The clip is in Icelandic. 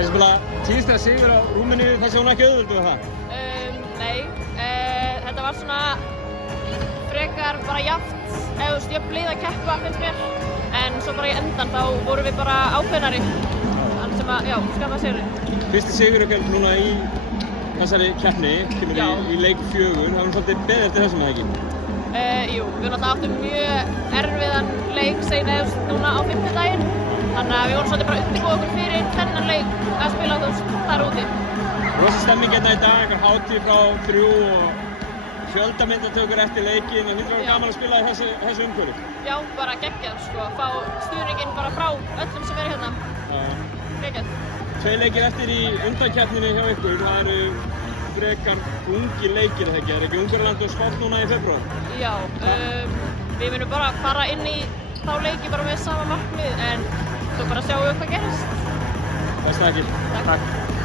Þessi bara tíðsta sigur á Rúmeníu, þessi hún ekki auðvöldu með það? Nei, þetta var svona frekar bara jafnt, eða jöfn lið að keppa finnst mér, en svo bara í endan þá vorum við bara ákveðnari, þannig sem að, já, skapað sigurinn. Fyrsti sigur ykkar núna í þessari keppni, kemur í leik 4, það var svolítið beðið eftir þessum eða ekki? Jú, við náttúrulega áttum mjög erfiðan leik seinast núna á 5. daginn, þannig að við vorum svolítið bara undirbúið okkur fyrir þennan leik að spila þar úti. Rosa stemming hérna í dag, einhver hátíð frá 3 og fjöldamyndatökur eftir leikinn, það hlýtur að vera gaman að spila í þessu umhverfi. Já, bara geggjað sko, fá stuðninginn bara frá öllum sem eru hérna. Geggjað. 2 leikir eftir í undankeppninni hjá ykkur, það eru frekar ungir leikir eða ekki? Er ekki Ungverjaland og Spánn núna í febrúar? Já, við munum bara fara inn í þá leiki bara með sama markmið en svo bara sjáum við hvað gerist. Besta ekki. Takk.